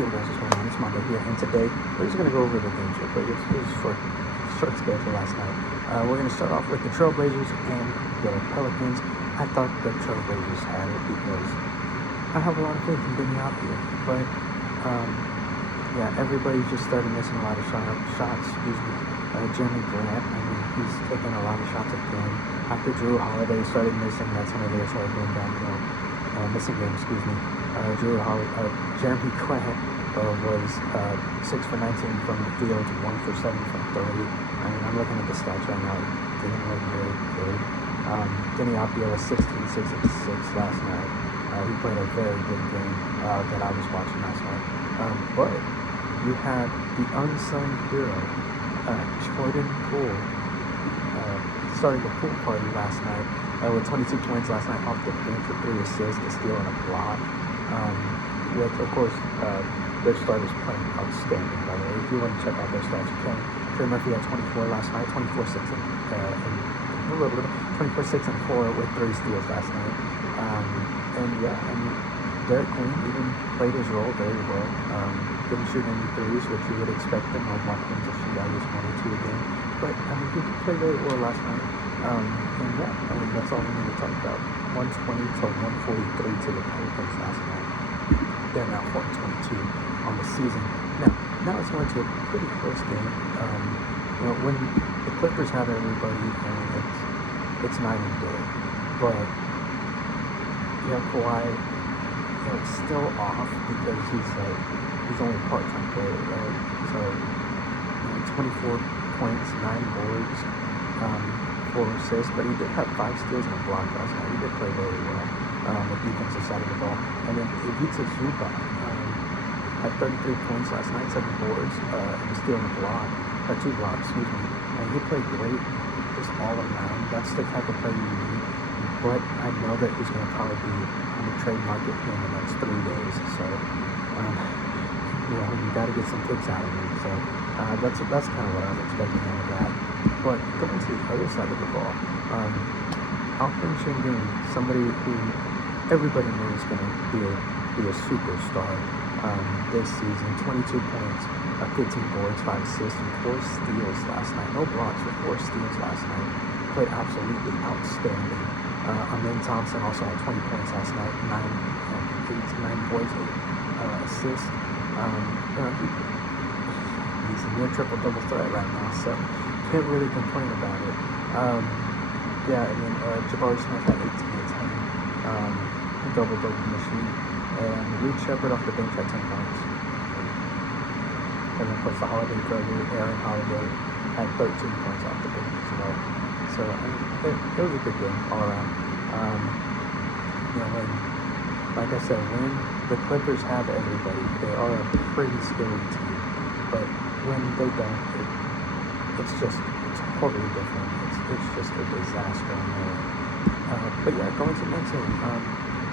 Yo guys, what's going on? It's Mondo here, and today we're just going to go over the games real quick. It was short schedule last night. We're going to start off with the Trailblazers and the Pelicans. I thought the Trailblazers had it because I have a lot of faith in Benny out here, but everybody just started missing a lot of shots. Jeremy Grant, he's taking a lot of shots again. After Drew Holiday started missing, that's when they started going downhill. Missing game, Jeremy Grant was 6 for 19 from the field, 1 for 7 from 30. I'm looking at the stats right now. It didn't look very good. Denny Appiah was 16, 6, and 6 last night. He played a very good game that I was watching last night. But you had the unsung hero, Jordan Poole, starting the pool party last night with 22 points last night off the bench with 3 assists, a steal, and a block. With, of course, their starters playing outstanding, by the way. If you want to check out their stats, you can. Trey Murphy had 24 last night, 24, 6, and 4 with 3 steals last night. Derek Queen even played his role very well. Didn't shoot any threes, which you would expect him or want him to shoot at least 1 or 2 a game. But, he did play very well last night. That's all we need to talk about. 120 to 143 to the Pelicans last night. They're now 4-22 on the season. Now it's going to a pretty close game. When the Clippers have everybody, it's night and day. But Kawhi, it's still off because he's only a part-time player, right? So 24 points, 9 boards, 4 assists, but he did have 5 steals and a block last night. He did play very well on the defensive side of the ball. And then Ivica Zubac had 33 points last night, 7 boards, and a steal and a block, 2 blocks, And he played great just all around. That's the type of player you need. But I know that he's going to probably be on the trade market here in the next 3 days. So, you got to get some kicks out of him. So that's kind of what I was expecting out of that. But going to the other side of the ball, Alperen Sengun, somebody who everybody knew was going to be a superstar this season. 22 points, 15 boards, 5 assists, and 4 steals last night. No blocks, but 4 steals last night. Played absolutely outstanding. Amin Thompson also had 20 points last night, 9 boards, 8 assists. He's a near triple-double threat right now, so can't really complain about it. Jabari Smith had 18 and 10, double-double machine, and Reed Shepard off the bench had 10 points. And then, of course, the Holiday brother, Aaron Holiday, had 13 points off the bench as well. So, it was a good game all around. Like I said, when the Clippers have everybody, they are a pretty scary team. But when they don't, it's totally different. It's just a disaster on there. Going to the next game.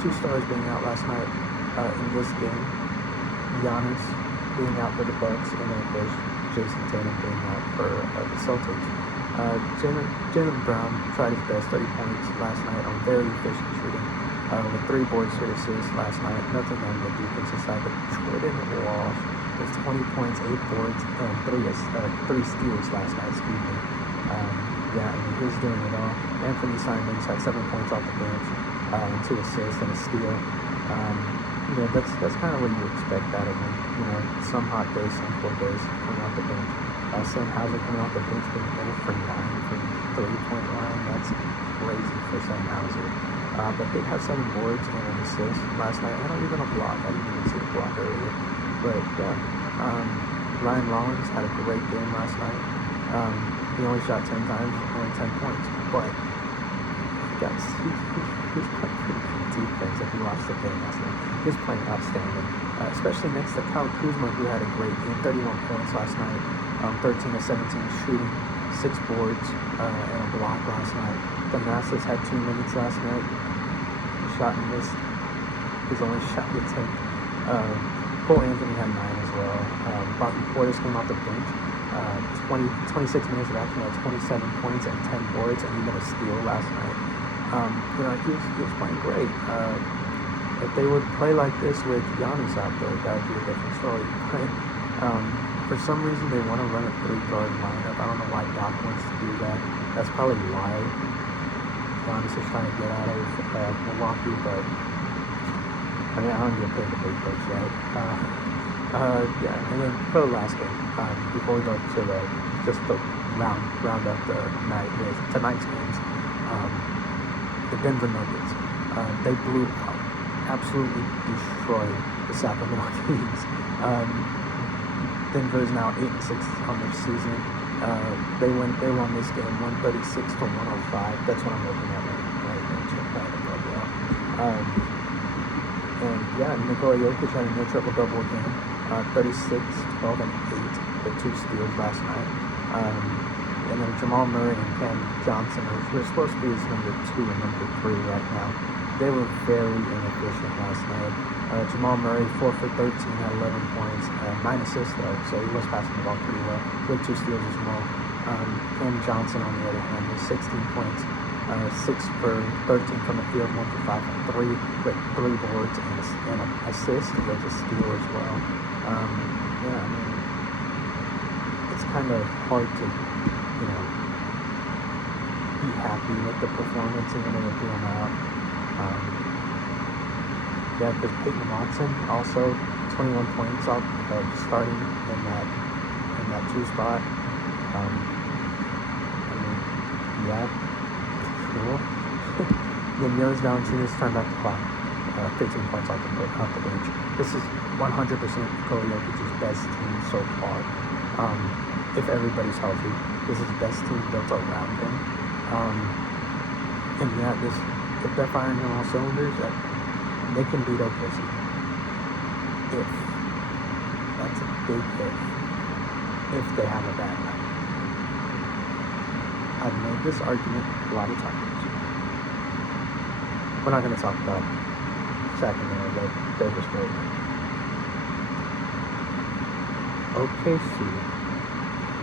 2 stars being out last night in this game. Giannis being out for the Bucks, and then of course Jason Tatum being out for the Celtics. Jaylen Brown tried his best, 30 points last night on very efficient shooting, with 3 boards, 3 assists last night. Nothing on the defensive side, but Jordan Walsh with 20 points, 8 boards, and 3 steals last night. He was doing it all. Anthony Simons had 7 points off the bench, and 2 assists and a steal. That's kind of what you expect out of him. Some hot days, some cold days coming off the bench. Sam Hauser coming off the bench being 0 for 9 from 3-point line. That's crazy for Sam Hauser. But they had 7 boards and an assist last night, and even a block. I didn't even see a block earlier. But Ryan Rollins had a great game last night. He only shot 10 times, only 10 points. But he was playing pretty good defense if you watched the game last night. He was playing outstanding, especially next to Kyle Kuzma, who had a great game, 31 points last night, 13 of 17 shooting, 6 boards, and a block last night. Thanasis had 2 minutes last night. He shot and missed. His only shot was 10. Cole Anthony had 9 as well. Bobby Portis came off the bench. 26 minutes of action, had 27 points and 10 boards, and even a steal last night. He was playing great. If they would play like this with Giannis out there, that would be a different story. But for some reason, they want to run a 3-guard lineup. I don't know why Doc wants to do that. That's probably why Giannis is trying to get out of Milwaukee. But I mean, I don't get paid the big bucks, right? Yeah, and then for the last game, before we go to just to round up the night with tonight's games, the Denver Nuggets, they blew out, absolutely destroyed the Sacramento Kings. Denver is now 8-6 on their season. They won this game 136 to 105. That's what I'm looking at right now. And yeah, Nikola Jokic had a no triple double again. 36, 12, and 8 with 2 steals last night. And then Jamal Murray and Cam Johnson, who are supposed to be his number 2 and number 3 right now, they were very inefficient last night. Jamal Murray, 4 for 13, had 11 points, 9 assists though, so he was passing the ball pretty well, with 2 steals as well. Cam Johnson, on the other hand, was 16 points, 6 for 13 from the field, 1 for 5 from 3, with 3 boards and an assist with a steal as well. Yeah, I mean, it's kind of hard to, be happy with the performance even if it blew out. Yeah, because Peyton Watson also 21 points off starting in that 2 spot. I mean, yeah, cool. Then Jonas Valanciunas turned back the clock, 15 points off the bench. This is 100% Nikola Jokic's best team so far. If everybody's healthy, this is the best team built around him. And yeah, if they're firing on all cylinders, they can beat OKC. If. That's a big if they have a bad night. I've made this argument a lot of times. We're not going to talk about Sacramento, but they're just great. OKC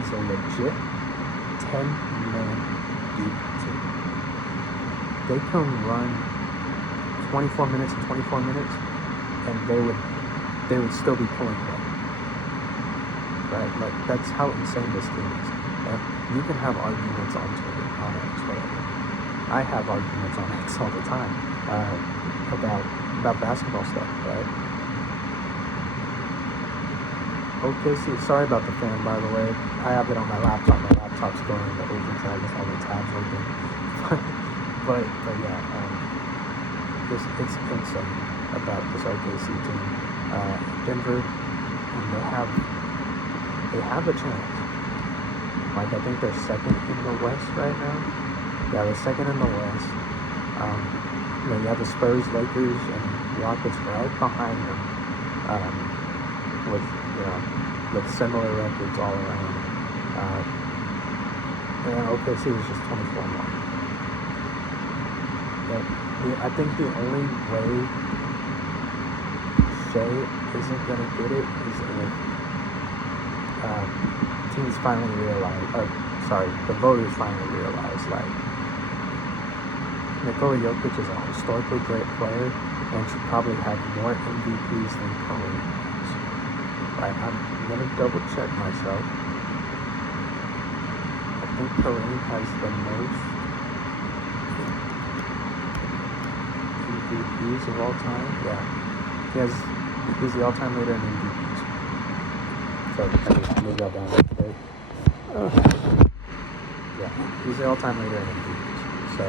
is a legit 10-man deep team. They can run 24 minutes and 24 minutes, and they would still be pulling away. Right? Like, that's how insane this team is. And you can have arguments on Twitter, on X, whatever. I have arguments on X all the time about basketball stuff, right? OKC, sorry about the fan, by the way. I have it on my laptop. My laptop's going into overdrive with all the tabs open. but yeah, it's insane about this OKC team. Denver, and they have a chance. Like, I think they're second in the West right now. Yeah, they're second in the West. You have the Spurs, Lakers, and Rockets right behind them, with similar records all around. And OKC is just 24 more. I think the only way Shea isn't going to get it is if teams finally the voters finally realize, like, Nikola Jokic is a historically great player and should probably have more MVPs than Kareem has. Right? I'm going to double check myself. I think Kareem has the most MVPs of all time. Yeah. He's the all-time leader in MVPs. So I move that down real quick. Yeah, he's the all-time leader in MVPs. So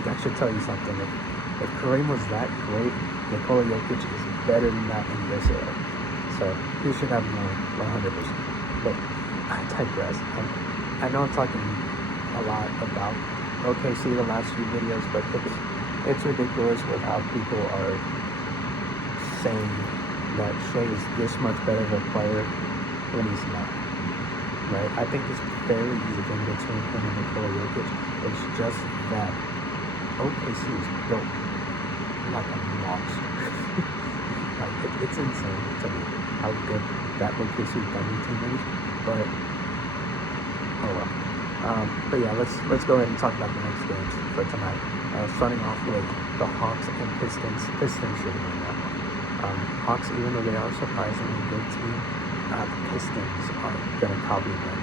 that should tell you something. If Kareem was that great, Nikola Jokic is better than that in this era. So he should have more, 100%. But I digress. I know I'm talking a lot about OKC the last few videos, but it's ridiculous with how people are saying that Shea is this much better of a player when he's not. Right? I think it's fairly even between him and Nikola Jokic. It's just that OKC is built like a monster. Like, it's insane to me how good that OKC Thunder team is. But oh well. But yeah, let's go ahead and talk about the next games for tonight. Starting off with the Hawks and Pistons. Pistons should win that one. Hawks, even though they are a surprisingly good team, the Pistons are going to probably win.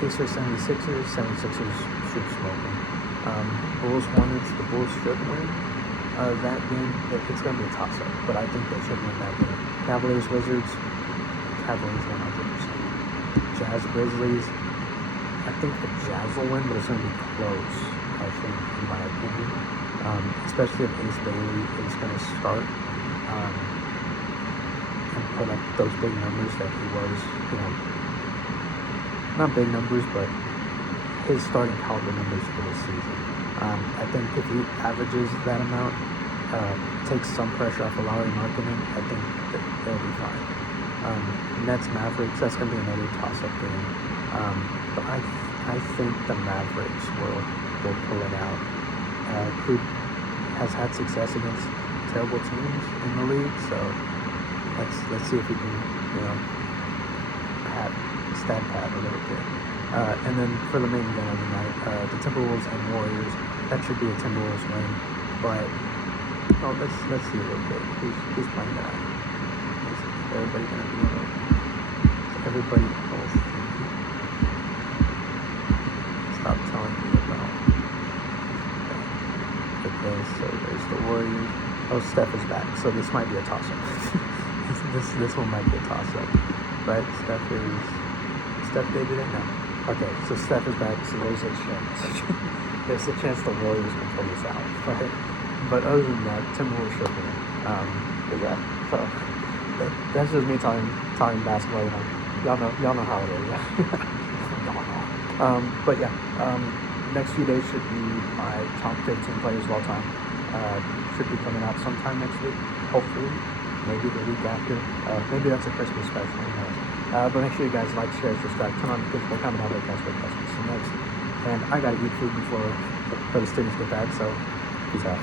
Pacers 76ers. 76ers should smoke them. Bulls Hornets. The Bulls should win that game. It's going to be a toss-up, but I think they should win that game. Cavaliers Wizards. Cavaliers 100%. Jazz Grizzlies. I think the Jazz will win, but it's going to be close, I think, in my opinion. Especially if Ace Bailey is going to start and put up those big numbers that he was, not big numbers, but his starting caliber numbers for this season. I think if he averages that amount, takes some pressure off of Lowry marketing, I think that they'll be fine. Nets Mavericks, that's going to be another toss-up game. But I think the Mavericks will pull it out. Creed has had success against terrible teams in the league, so let's see if we can, stat pad a little bit. And then for the main event of the night, the Timberwolves and Warriors. That should be a Timberwolves win, but let's see a little bit. Who's playing that? Is everybody gonna be in it? Is everybody healthy? Stop telling me about. Okay, so there's the Warriors. Oh, Steph is back, so this might be a toss-up. this one might be a toss-up, but Steph dated it now. Okay, so Steph is back, so there's a chance. There's a chance the Warriors can pull this out, but other than that, Timberwolves should win. But yeah, so that's just me talking basketball. Y'all know how it is. Yeah. But yeah, next few days should be my top 15 players of all time. Should be coming out sometime next week, hopefully, maybe the week after. Maybe that's a Christmas special. Who knows? But make sure you guys like, share, subscribe, turn on notifications. We're coming out with guys. Next. And I gotta eat food before the students get back. So peace out.